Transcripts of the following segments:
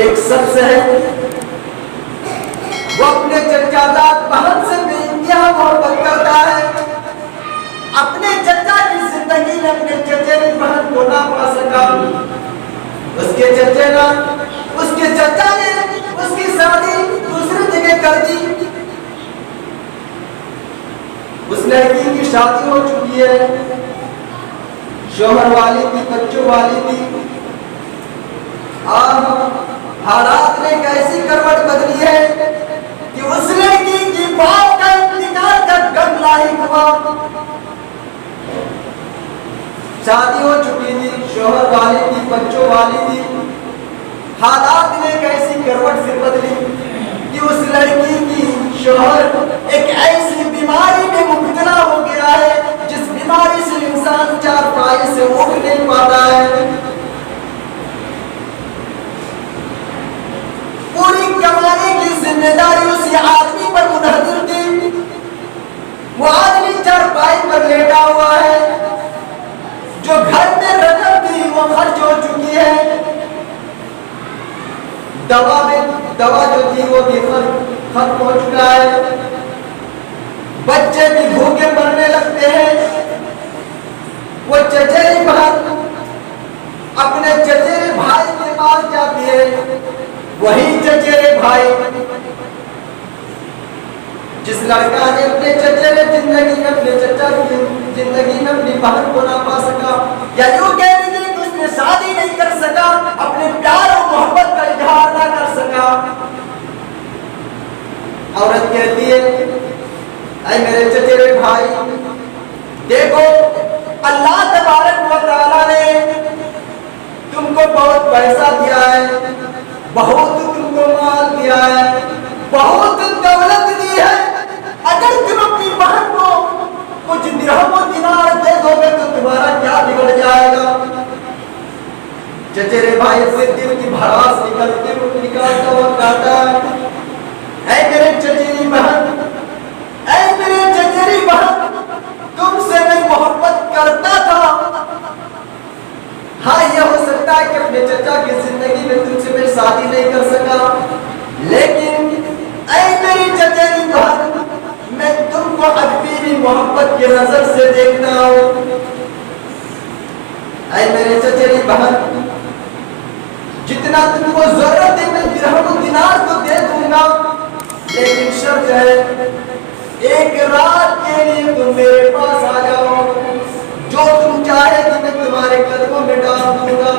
ایک شخص ہے وہ اپنے چچا جات بہن سے بے انتہا محبت کرتا ہے. اپنے چچا کی زندگی میں اپنے چچیری بہن کو نہ پا سکا. اس کے چچا نے اس کی شادی دوسری جگہ کر دی. اس لڑکی کی شادی ہو چکی ہے, شوہر والی تھی, بچوں والی تھی. حالات نے ایک ایسی کروٹ بدلی ہے کہ اس لڑکی کی باپ کا انتقال کا غم لاحق ہوا. شادی ہو چکی تھی, شوہر والی تھی, بچوں والی تھی. حالات نے ایک ایسی کروٹ سے بدلی کہ اس لڑکی کی شوہر ایک ایسی بیماری میں مبتلا ہو گیا ہے جس بیماری سے انسان چارپائی سے اٹھ نہیں پاتا ہے. پوری کمانے کی ذمہ داری اسی آدمی پر منحصر تھی. وہ آدمی چارپائی پر لیٹا ہوا ہے. جو گھر میں رقم تھی وہ خرچ ہو چکی ہے. دوا جو تھی وہ بھی ختم ہو چکا ہے. بچے بھی بھوکے مرنے لگتے ہیں. وہ چچیری بہن اپنے چچیرے بھائی کے پاس جاتی ہے. وہی چچیرے بھائی جس لڑکا نے اپنے چچیرے زندگی میں اپنے چچا کی زندگی میں اپنی بہن کو نہ پا سکا, یا یوں کہہ لیجیے کہ اس نے شادی نہیں کر سکا, اپنے پیار اور محبت کا اظہار نہ کر سکا. عورت کہتی ہے, اے میرے چچیرے بھائی, دیکھو اللہ تبارک و تعالیٰ نے تم کو بہت پیسہ دیا ہے, بہت تم کو مال دیا ہے, بہت دولت دی ہے. اگر تم اپنی بہن کو کچھ درہم و دینار دے دو گے تو تمہارا کیا بگڑ جائے گا. چچیرے بھائی سے دل کی بھڑاس نکالتا ہوا کہتا ہے, اے میرے چچیری بہن, اے میرے چچیری بہن, تم سے میں محبت کرتا تھا. ہاں یہ ہو سکتا ہے کہ اپنے چچا کی زندگی میں تم سے میں شادی نہیں کر سکا, لیکن اے میری چچیری بہن, میں تم کو ابھی بھی محبت کی نظر سے دیکھتا ہوں. اے میری چچیری بہن, جتنا تم کو ضرورت ہے میں درہم و دینار تو دے دوں گا, لیکن شرط ہے ایک رات کے لیے تم میرے پاس آ جاؤ. جو تم چاہے کہ میں تمہارے قدموں میں ڈال دوں گا.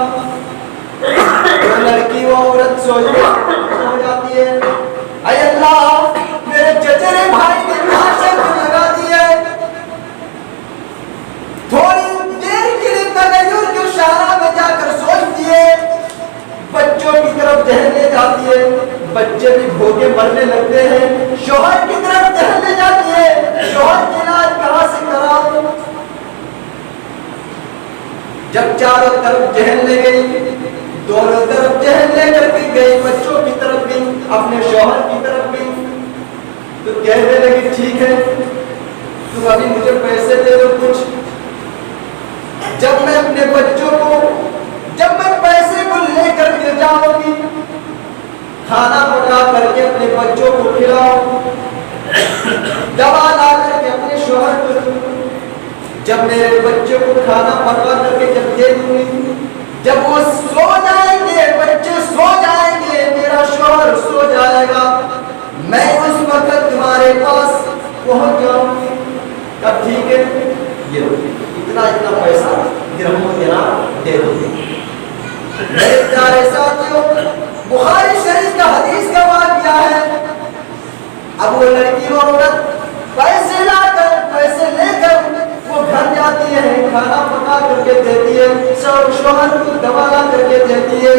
وہ لڑکی وہ عورت سو جاتی ہے, اے اللہ, میرے چچیرے بھائی نے کہاں شرط لگا دی ہے. تھوڑی دیر کے لیے تغیر کے شارع میں جا کر سوچتی ہے, بچوں کی طرف ذہن جاتی ہے, بچے بھی بھوکے مرنے لگتے ہیں. شوہر کی طرف ذہن جاتی ہے, شوہر کا علاج کہاں سے کراؤں. جب چاروں طرف ذہن لے گئی, دونوں طرف ذہن لے کر کے گئی, بچوں کی طرف بھی اپنے شوہر کی طرف بھی, تو کہنے لگی ٹھیک ہے تم ابھی مجھے پیسے دے دو کچھ. جب میں اپنے بچوں کو, جب میں پیسے کو لے کر کے جاؤں گی, کھانا پکا کر کے اپنے بچوں کو کھلاؤں, دوا لا کر کے اپنے شوہر کو, جب میرے بچوں کو کھانا پکا کر کے جب دے دوں گی, جب وہ سو جائیں گے, بچے سو جائیں گے, میرا شوہر سو جائے گا, میں اس وقت تمہارے پاس پہنچ جاؤں گی. اب ٹھیک ہے, یہ اتنا پیسہ درہم و دینار دے دو. میرے پیارے ساتھیوں, بخاری شریف کا حدیث کا واقعہ ہے. اب وہ لڑکی اور عورت پیسے لا کر, پیسے لے کر وہ گھر جاتی ہے, کھانا پکا کر کے دیتی ہے, شوہر کو دوا لا کر کے دیتی ہے.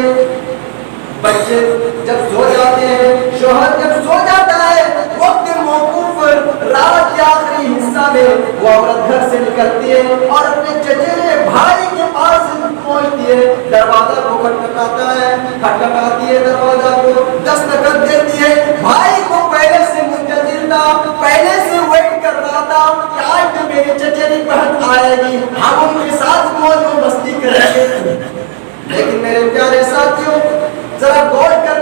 بچے جب سو جاتے ہیں, شوہر جب سو جاتا ہے, وقت موقوف رات کے آخری حصہ میں وہ عورت گھر سے نکلتی ہے اور اپنے چچیرے بھائی کے پاس پہنچتی ہے. دروازہ کو کھٹکھٹاتا ہے, کھٹکھٹاتی ہے دروازہ کو, دستک دیتی ہے. بھائی کو پہلے سے منتظر تھا, پہلے سے ویٹ کر رہا تھا کہ آج تو میری چچیری بہن آئے گی, ہم ان کے ساتھ موج و مستی کریں گے. لیکن میرے پیارے ساتھیوں, ذرا غور کر